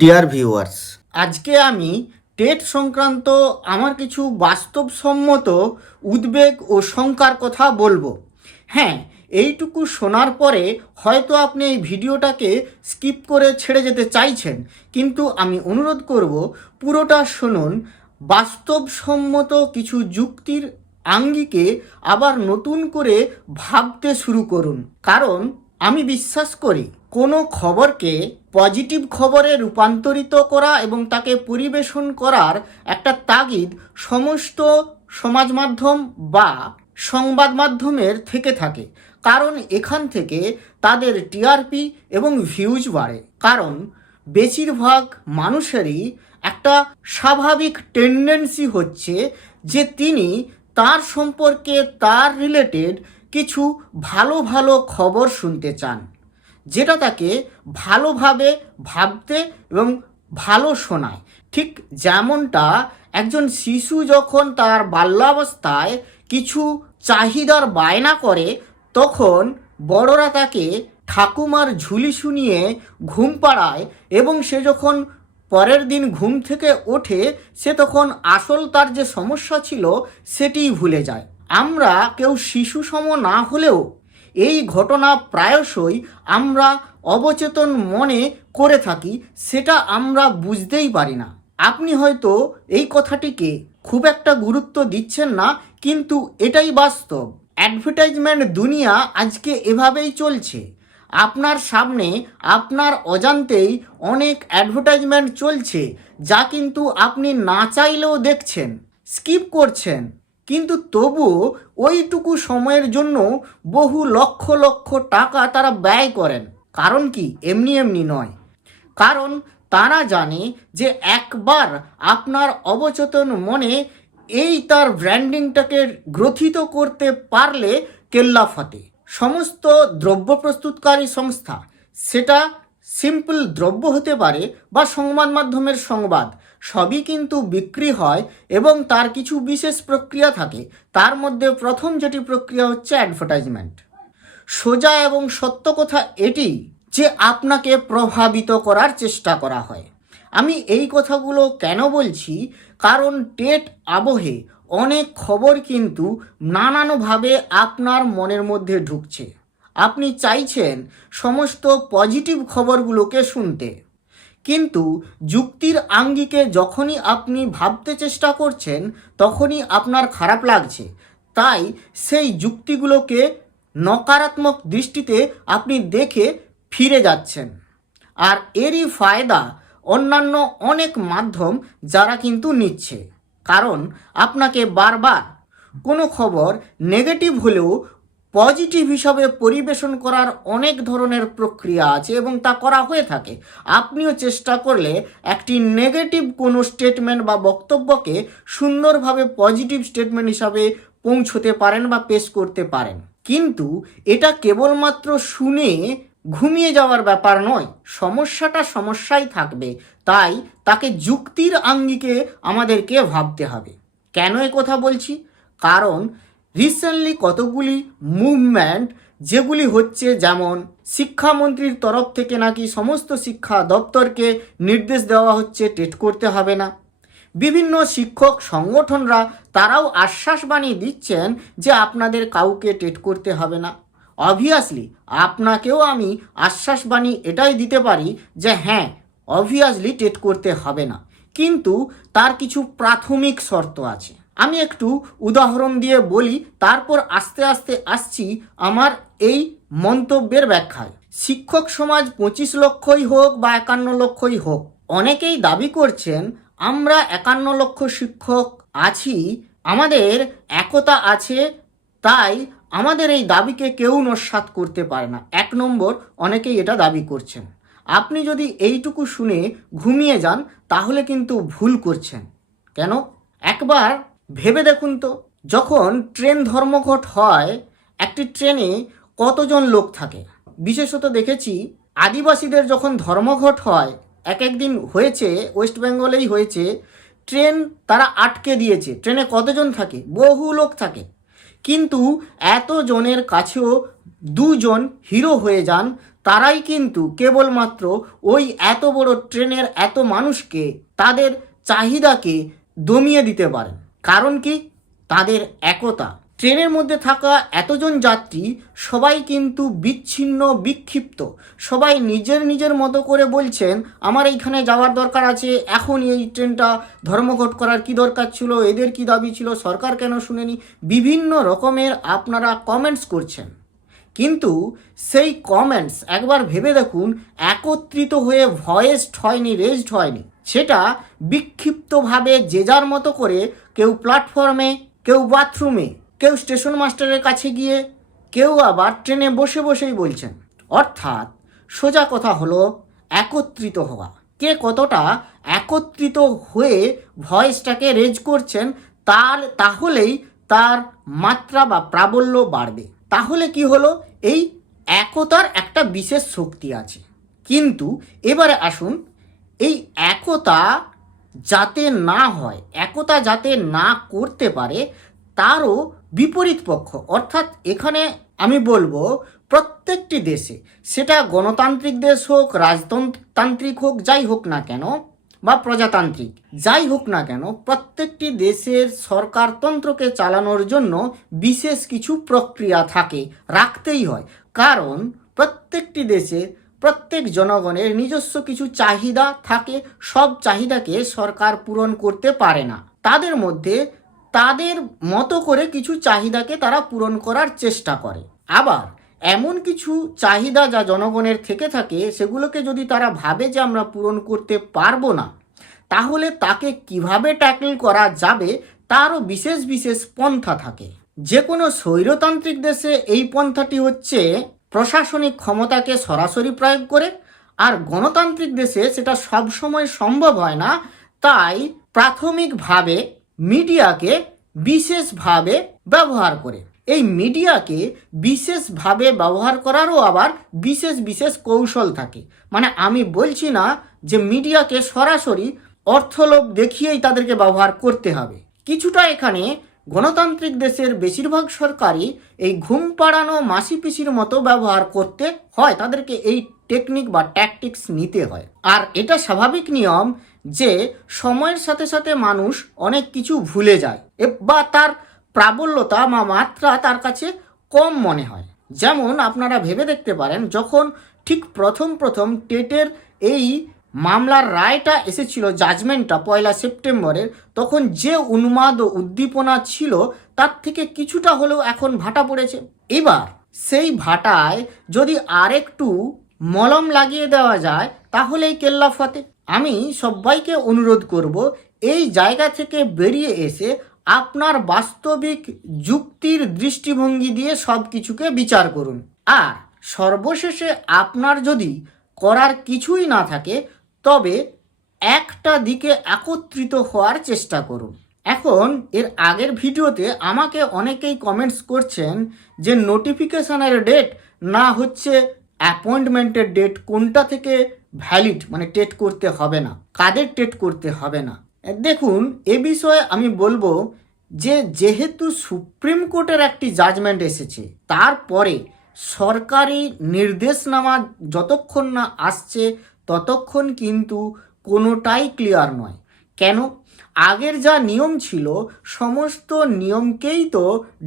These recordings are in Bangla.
ডিয়ার ভিউয়ার্স, আজকে আমি টেট সংক্রান্ত আমার কিছু বাস্তবসম্মত উদ্বেগ ও শঙ্কার কথা বলবো। হ্যাঁ, এইটুকু শোনার পরে হয়তো আপনি এই ভিডিওটাকে স্কিপ করে ছেড়ে যেতে চাইছেন, কিন্তু আমি অনুরোধ করব পুরোটা শুনুন। বাস্তবসম্মত কিছু যুক্তির আঙ্গিকে আবার নতুন করে ভাবতে শুরু করুন, কারণ আমি বিশ্বাস করি কোনো খবরকে পজিটিভ খবরে রূপান্তরিত করা এবং তাকে পরিবেশন করার একটা তাগিদ সমস্ত সমাজ মাধ্যম বা সংবাদ মাধ্যমের থেকে থাকে, কারণ এখান থেকে তাদের টিআরপি এবং ভিউজ বাড়ে। কারণ বেশিরভাগ মানুষেরই একটা স্বাভাবিক টেন্ডেন্সি হচ্ছে যে তিনি তার সম্পর্কে তার রিলেটেড কিছু ভালো ভালো খবর শুনতে চান, যেটা তাকে ভালোভাবে ভাবতে এবং ভালো শোনায়। ঠিক যেমনটা একজন শিশু যখন তার বাল্যাবস্থায় কিছু চাহিদার বায়না করে, তখন বড়রা তাকে ঠাকুমার ঝুলি শুনিয়ে ঘুম পাড়ায় এবং সে যখন পরের দিন ঘুম থেকে ওঠে সে তখন আসল তার যে সমস্যা ছিল সেটিই ভুলে যায়। আমরা কেউ শিশু সম না হলেও এই ঘটনা প্রায়শই আমরা অবচেতন মনে করে থাকি, সেটা আমরা বুঝতেই পারি না। আপনি হয়তো এই কথাটিকে খুব একটা গুরুত্ব দিচ্ছেন না, কিন্তু এটাই বাস্তব। অ্যাডভার্টাইজমেন্ট দুনিয়া আজকে এভাবেই চলছে। আপনার সামনে আপনার অজান্তেই অনেক অ্যাডভার্টাইজমেন্ট চলছে, যা কিন্তু আপনি না চাইলেও দেখছেন, স্কিপ করছেন, কিন্তু তবুও ওইটুকু সময়ের জন্য বহু লক্ষ লক্ষ টাকা তারা ব্যয় করেন। কারণ কি? এমনি এমনি নয়, কারণ তারা জানে যে একবার আপনার অবচেতন মনে এই তার ব্র্যান্ডিংটাকে গ্রথিত করতে পারলে কেল্লা ফতে। সমস্ত দ্রব্য প্রস্তুতকারী সংস্থা, সেটা সিম্পল দ্রব্য হতে পারে বা সংবাদ মাধ্যমের সংবাদ, সবই কিন্তু বিক্রি হয় এবং তার কিছু বিশেষ প্রক্রিয়া থাকে। তার মধ্যে প্রথম যেটি প্রক্রিয়া হচ্ছে অ্যাডভার্টাইজমেন্ট। সোজা এবং সত্য কথা এটি যে আপনাকে প্রভাবিত করার চেষ্টা করা হয়। আমি এই কথাগুলো কেন বলছি? কারণ টেট আবহে অনেক খবর কিন্তু নানানভাবে আপনার মনের মধ্যে ঢুকছে। আপনি চাইছেন সমস্ত পজিটিভ খবরগুলোকে শুনতে, কিন্তু যুক্তির আঙ্গিকে যখনই আপনি ভাবতে চেষ্টা করছেন তখনই আপনার খারাপ লাগছে। তাই সেই যুক্তিগুলোকে নকারাত্মক দৃষ্টিতে আপনি দেখে ফিরে যাচ্ছেন। আর এরই ফায়দা অন্যান্য অনেক মাধ্যম যারা কিন্তু নিচ্ছে, কারণ আপনাকে বারবার কোনো খবর নেগেটিভ হলেও পজিটিভ হিসাবে পরিবেশন করার অনেক ধরনের প্রক্রিয়া আছে এবং তা করা হয়ে থাকে। আপনিও চেষ্টা করলে একটি নেগেটিভ কোনো স্টেটমেন্ট বা বক্তব্যকে সুন্দরভাবে পজিটিভ স্টেটমেন্ট হিসাবে পৌঁছতে পারেন বা পেশ করতে পারেন, কিন্তু এটা কেবলমাত্র শুনে ঘুমিয়ে যাওয়ার ব্যাপার নয়। সমস্যাটা সমস্যাই থাকবে, তাই তাকে যুক্তির আঙ্গিকে আমাদেরকে ভাবতে হবে। কেন এ কথা বলছি? কারণ রিসেন্টলি কতগুলি মুভমেন্ট যেগুলি হচ্ছে, যেমন শিক্ষামন্ত্রীর তরফ থেকে নাকি সমস্ত শিক্ষা দপ্তরকে নির্দেশ দেওয়া হচ্ছে টেট করতে হবে না। বিভিন্ন শিক্ষক সংগঠনরা তারাও আশ্বাসবাণী দিচ্ছেন যে আপনাদের কাউকে টেট করতে হবে না। অবভিয়াসলি আপনাকেও আমি আশ্বাসবাণী এটাই দিতে পারি যে হ্যাঁ, অবভিয়াসলি টেট করতে হবে না, কিন্তু তার কিছু প্রাথমিক শর্ত আছে। আমি একটু উদাহরণ দিয়ে বলি, তারপর আস্তে আস্তে আসছি আমার এই মন্তব্যের ব্যাখ্যায়। শিক্ষক সমাজ 25 লক্ষই হোক বা 51 লক্ষই হোক, অনেকেই দাবি করছেন আমরা 51 লক্ষ শিক্ষক আছি, আমাদের একতা আছে, তাই আমাদের এই দাবিকে কেউ নস্যাৎ করতে পারে না। 1 নম্বর, অনেকেই এটা দাবি করছেন। আপনি যদি এইটুকু শুনে ঘুমিয়ে যান তাহলে কিন্তু ভুল করছেন। কেন? একবার ভেবে দেখুন তো, যখন ট্রেন ধর্মঘট হয়, একটি ট্রেনে কতজন লোক থাকে? বিশেষত দেখেছি আদিবাসীদের যখন ধর্মঘট হয়, এক একদিন হয়েছে, ওয়েস্ট বেঙ্গলেই হয়েছে, ট্রেন তারা আটকে দিয়েছে। ট্রেনে কতজন থাকে? বহু লোক থাকে, কিন্তু এত জনের কাছেও 2 জন হিরো হয়ে যান, তারাই কিন্তু কেবলমাত্র ওই এত বড় ট্রেনের এত মানুষকে তাদের চাহিদাকে দমিয়ে দিতে পারেন। কারণ কি? তাদের একতা। ট্রেনের মধ্যে থাকা এতজন যাত্রী সবাই কিন্তু বিচ্ছিন্ন, বিক্ষিপ্ত, সবাই নিজের নিজের মতো করে বলছেন আমার এইখানে যাওয়ার দরকার আছে, এখন এই ট্রেনটা ধর্মঘট করার কি দরকার ছিল, এদের কি দাবি ছিল, সরকার কেন শুনেনি, বিভিন্ন রকমের আপনারা কমেন্টস করছেন। কিন্তু সেই কমেন্টস একবার ভেবে দেখুন, একত্রিত হয়ে ভয়েসড হয়নি, রেজড হয়নি, সেটা বিক্ষিপ্তভাবে যে যার মতো করে, কেউ প্ল্যাটফর্মে, কেউ বাথরুমে, কেউ স্টেশন মাস্টারের কাছে গিয়ে, কেউ আবার ট্রেনে বসে বসেই বলছেন। অর্থাৎ সোজা কথা হলো একত্রিত হওয়া। কে কতটা একত্রিত হয়ে ভয়েসটাকে রেজ করছেন তাহলেই তার মাত্রা বা প্রাবল্য বাড়বে। তাহলে কি হলো? এই একতার একটা বিশেষ শক্তি আছে। কিন্তু এবারে আসুন, এই একতা যাতে না হয়, একতা যাতে না করতে পারে, তারও বিপরীত পক্ষ, অর্থাৎ এখানে আমি বলবো প্রত্যেকটি দেশে, সেটা গণতান্ত্রিক দেশ হোক, রাজতান্ত্রিক হোক, যাই হোক না কেন, বা প্রজাতান্ত্রিক যাই হোক না কেন, প্রত্যেকটি দেশের সরকারতন্ত্রকে চালানোর জন্য বিশেষ কিছু প্রক্রিয়া থাকে, রাখতেই হয়। কারণ প্রত্যেকটি দেশের প্রত্যেক জনগণের নিজস্ব কিছু চাহিদা থাকে, সব চাহিদাকে সরকার পূরণ করতে পারে না। তাদের মধ্যে তাদের মতো করে কিছু চাহিদাকে তারা পূরণ করার চেষ্টা করে। আবার এমন কিছু চাহিদা যা জনগণের থেকে থাকে, সেগুলোকে যদি তারা ভাবে যে আমরা পূরণ করতে পারবো না, তাহলে তাকে কিভাবে ট্যাকল করা যাবে তারও বিশেষ বিশেষ পন্থা থাকে। যে কোনো স্বৈরতান্ত্রিক দেশে এই পন্থাটি হচ্ছে প্রশাসনিক ক্ষমতাকে সরাসরি প্রয়োগ করে, আর গণতান্ত্রিক দেশে সেটা সবসময় সম্ভব হয় না, তাই প্রাথমিকভাবে মিডিয়াকে বিশেষভাবে ব্যবহার করে। এই মিডিয়াকে বিশেষভাবে ব্যবহার করারও আবার বিশেষ বিশেষ কৌশল থাকে। মানে আমি বলছি না যে মিডিয়াকে সরাসরি অর্থলোভ দেখিয়েই তাদেরকে ব্যবহার করতে হবে। কিছুটা এখানে গণতান্ত্রিক দেশের বেশিরভাগ সরকারই এই ঘুম পাড়ানো মাসি পিসির মতো ব্যবহার করতে হয়, তাদেরকে এই টেকনিক বা ট্যাকটিক্স নিতে হয়। আর এটা স্বাভাবিক নিয়ম যে সময়ের সাথে সাথে মানুষ অনেক কিছু ভুলে যায় বা তার প্রাবল্যতা বা মাত্রা তার কাছে কম মনে হয়। যেমন আপনারা ভেবে দেখতে পারেন, যখন ঠিক প্রথম টেটের এই মামলার রায়টা এসেছিল, জাজমেন্টটা 1 সেপ্টেম্বরের, তখন যে উন্মাদ ও উদ্দীপনা ছিল তার থেকে কিছুটা হলেও এখন ভাটা পড়েছে। এবার সেই ভাটায় যদি আরেকটু মলম লাগিয়ে দেওয়া যায় তাহলেই কেল্লা ফতে। আমি সবাইকে অনুরোধ করব, এই জায়গা থেকে বেরিয়ে এসে আপনার বাস্তবিক যুক্তির দৃষ্টিভঙ্গি দিয়ে সব কিছুকে বিচার করুন। আর সর্বশেষে আপনার যদি করার কিছুই না থাকে, তবে একটা দিকে একত্রিত হওয়ার চেষ্টা করুন। এখন এর আগের ভিডিওতে আমাকে অনেকেই কমেন্টস করছেন যে নোটিফিকেশনের ডেট না হচ্ছে অ্যাপয়েন্টমেন্টের ডেট, কোনটা থেকে ভ্যালিড, মানে টেট করতে হবে না, কাদের টেট করতে হবে না। দেখুন, এ বিষয়ে আমি বলবো যে যেহেতু সুপ্রিম কোর্টের একটি জাজমেন্ট এসেছে, তারপরে সরকারি নির্দেশনামা যতক্ষণ না আসছে ততক্ষণ কিন্তু কোনোটাই ক্লিয়ার নয়। কেন? আগের যা নিয়ম ছিল সমস্ত নিয়মকেই তো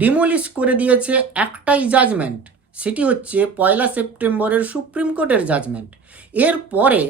ডিমোলিশ করে দিয়েছে একটাই জাজমেন্ট, সেটি হচ্ছে 1 সেপ্টেম্বরের সুপ্রিম কোর্টের জাজমেন্ট। এরপরে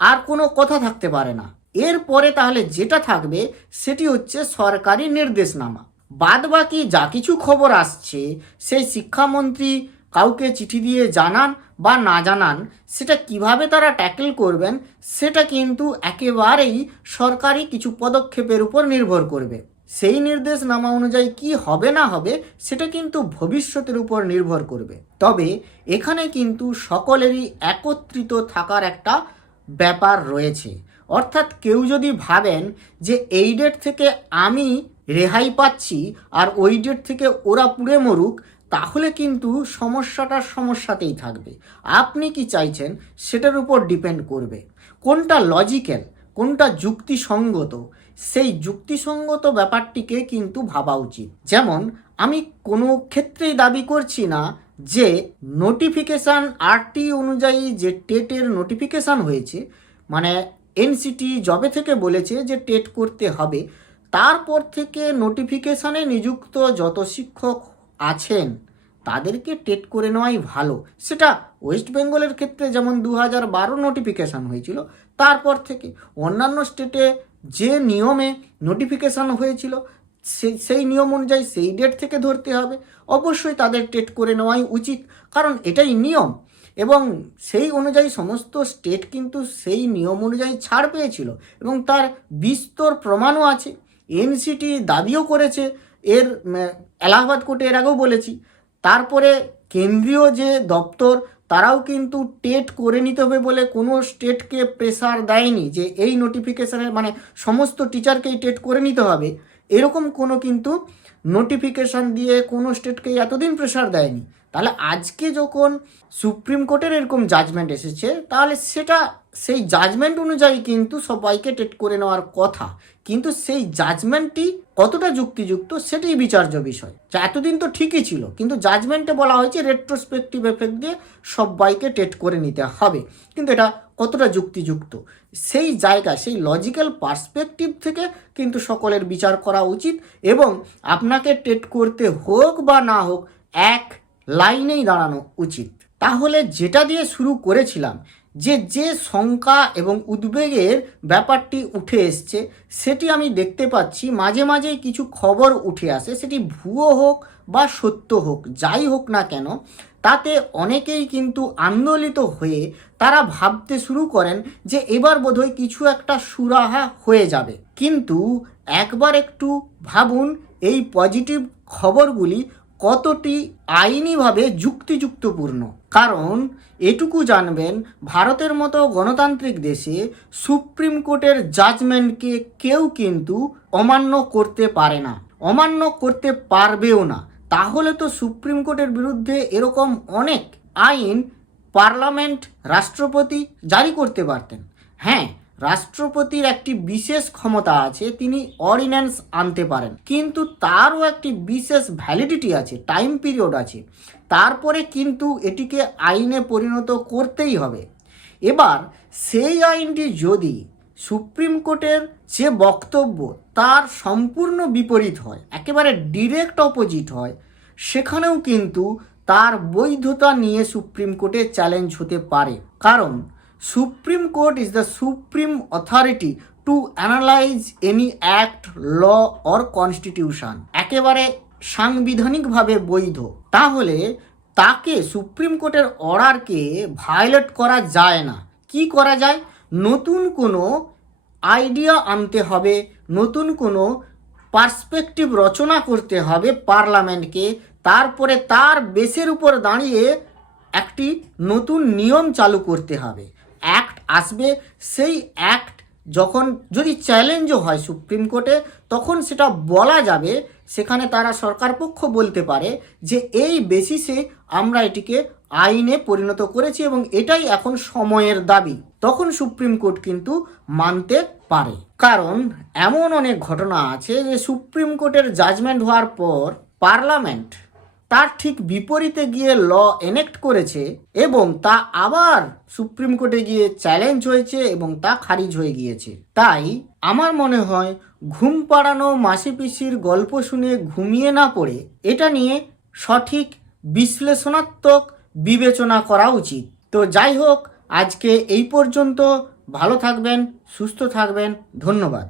আর কোনো কথা থাকতে পারে না। এরপরে তাহলে যেটা থাকবে সেটি হচ্ছে সরকারি নির্দেশনামা। বাদ বাকি যা কিছু খবর আসছে, সেই শিক্ষামন্ত্রী কাউকে চিঠি দিয়ে জানান বা না জানান, সেটা কিভাবে তারা ট্যাকেল করবেন সেটা কিন্তু একেবারেই সরকারি কিছু পদক্ষেপের উপর নির্ভর করবে। সেই নির্দেশনামা অনুযায়ী কি হবে না হবে সেটা কিন্তু ভবিষ্যতের উপর নির্ভর করবে। তবে এখানে কিন্তু সকলেরই একত্রিত থাকার একটা ব্যাপার রয়েছে। অর্থাৎ কেউ যদি ভাবেন যে এই ডেট থেকে আমি রেহাই পাচ্ছি আর ওই ডেট থেকে ওরা পুড়ে মরুক, তাহলে কিন্তু সমস্যাটা সমস্যাতেই থাকবে। আপনি কি চাইছেন সেটার উপর ডিপেন্ড করবে। কোনটা লজিক্যাল, কোনটা যুক্তিসঙ্গত, সেই যুক্তিসঙ্গত ব্যাপারটিকে কিন্তু ভাবা উচিত। যেমন আমি কোনো ক্ষেত্রেই দাবি করছি না যে নোটিফিকেশান আরটি অনুযায়ী যে টেটের নোটিফিকেশান হয়েছে, মানে এনসিটি যবে থেকে বলেছে যে টেট করতে হবে, তারপর থেকে নোটিফিকেশানে নিযুক্ত যত শিক্ষক আছেন তাদেরকে টেট করে নেওয়াই ভালো। সেটা ওয়েস্ট বেঙ্গলের ক্ষেত্রে যেমন 2012 নোটিফিকেশান হয়েছিল, তারপর থেকে অন্যান্য স্টেটে যে নিয়মে নোটিফিকেশান হয়েছিল সেই নিয়ম অনুযায়ী সেই ডেট থেকে ধরতে হবে। অবশ্যই তাদের টেট করে নেওয়াই উচিত, কারণ এটাই নিয়ম। এবং সেই অনুযায়ী সমস্ত স্টেট কিন্তু সেই নিয়ম অনুযায়ী ছাড় পেয়েছিল এবং তার বিস্তর প্রমাণও আছে। এনসিটি দাবিও করেছে, এর এলাহাবাদ কোর্টে এর আগেও বলেছি। তারপরে কেন্দ্রীয় যে দপ্তর তারাও কিন্তু টেট করে নিতে হবে বলে কোনো স্টেটকে প্রেসার দেয়নি যে এই নোটিফিকেশানের মানে সমস্ত টিচারকেই টেট করে নিতে হবে, এরকম কোনো কিন্তু নোটিফিকেশান দিয়ে কোনো স্টেটকে এতদিন প্রেসার দেয়নি। তাহলে আজকে যখন সুপ্রিম কোর্টের এরকম জাজমেন্ট এসেছে, তাহলে সেটা সেই জাজমেন্ট অনুযায়ী কিন্তু সবাইকে টেট করে নেওয়ার কথা। কিন্তু সেই জাজমেন্টটি কতটা যুক্তিযুক্ত সেটাই বিচার্য বিষয়। যা এতদিন তো ঠিকই ছিল, কিন্তু জাজমেন্টে বলা হয়েছে রেট্রোস্পেক্টিভ এফেক্ট দিয়ে সবাইকে টেট করে নিতে হবে, কিন্তু এটা কতটা যুক্তিযুক্ত সেই জায়গা, সেই লজিক্যাল পার্সপেক্টিভ থেকে কিন্তু সকলের বিচার করা উচিত। এবং আপনাকে টেট করতে হোক বা না হোক এক লাইনেই দাঁড়ানো উচিত। তাহলে যেটা দিয়ে শুরু করেছিলাম, যে শঙ্কা এবং উদ্বেগের ব্যাপারটি উঠে এসছে, সেটি আমি দেখতে পাচ্ছি মাঝে মাঝেই কিছু খবর উঠে আসে, সেটি ভুয়ো হোক বা সত্য হোক, যাই হোক না কেন, তাতে অনেকেই কিন্তু আন্দোলিত হয়ে তারা ভাবতে শুরু করেন যে এবার বোধহয় কিছু একটা সুরাহা হয়ে যাবে। কিন্তু একবার একটু ভাবুন এই পজিটিভ খবরগুলি কতটি আইনিভাবে যুক্তিযুক্তপূর্ণ। কারণ এটুকু জানবেন, ভারতের মতো গণতান্ত্রিক দেশে সুপ্রিম কোর্টের জাজমেন্টকে কেউ কিন্তু অমান্য করতে পারে না, অমান্য করতে পারবেও না। তাহলে তো সুপ্রিম কোর্টের বিরুদ্ধে এরকম অনেক আইন পার্লামেন্ট, রাষ্ট্রপতি জারি করতে পারতেন। হ্যাঁ, রাষ্ট্রপতির একটি বিশেষ ক্ষমতা আছে, তিনি অর্ডিন্যান্স আনতে পারেন, কিন্তু তারও একটি বিশেষ ভ্যালিডিটি আছে, টাইম পিরিয়ড আছে। তারপরে কিন্তু এটিকে আইনে পরিণত করতেই হবে। এবার সেই আইনটি যদি সুপ্রিম কোর্টের যে বক্তব্য তার সম্পূর্ণ বিপরীত হয়, একেবারে ডিরেক্ট অপোজিট হয়, সেখানেও কিন্তু তার বৈধতা নিয়ে সুপ্রিম কোর্টে চ্যালেঞ্জ হতে পারে। কারণ Supreme Court is the supreme authority to analyse any act, law or constitution, একেবারে সাংবিধানিকভাবে বৈধ। তাহলে তাকে সুপ্রিম কোর্টের অর্ডারকে ভায়োলেট করা যায় না। কি করা যায়? নতুন কোনো আইডিয়া আনতে হবে, নতুন কোনো পার্সপেক্টিভ রচনা করতে হবে পার্লামেন্টকে, তারপরে তার বেসের উপর দাঁড়িয়ে একটি নতুন নিয়ম চালু করতে হবে। অ্যাক্ট আসবে, সেই অ্যাক্ট যখন যদি চ্যালেঞ্জও হয় সুপ্রিম কোর্টে, তখন সেটা বলা যাবে, সেখানে তারা সরকার পক্ষ বলতে পারে যে এই বেসিসে আমরা এটিকে আইনে পরিণত করেছি এবং এটাই এখন সময়ের দাবি, তখন সুপ্রিম কোর্ট কিন্তু মানতে পারে। কারণ এমন অনেক ঘটনা আছে যে সুপ্রিম কোর্টের জাজমেন্ট হওয়ার পর পার্লামেন্ট তার ঠিক বিপরীতে গিয়ে ল এনেক্ট করেছে এবং তা আবার সুপ্রিম কোর্টে গিয়ে চ্যালেঞ্জ হয়েছে এবং তা খারিজ হয়ে গিয়েছে। তাই আমার মনে হয় ঘুম পাড়ানো মাসি পিসির গল্প শুনে ঘুমিয়ে না পড়ে এটা নিয়ে সঠিক বিশ্লেষণাত্মক বিবেচনা করা উচিত। তো যাই হোক, আজকে এই পর্যন্ত। ভালো থাকবেন, সুস্থ থাকবেন, ধন্যবাদ।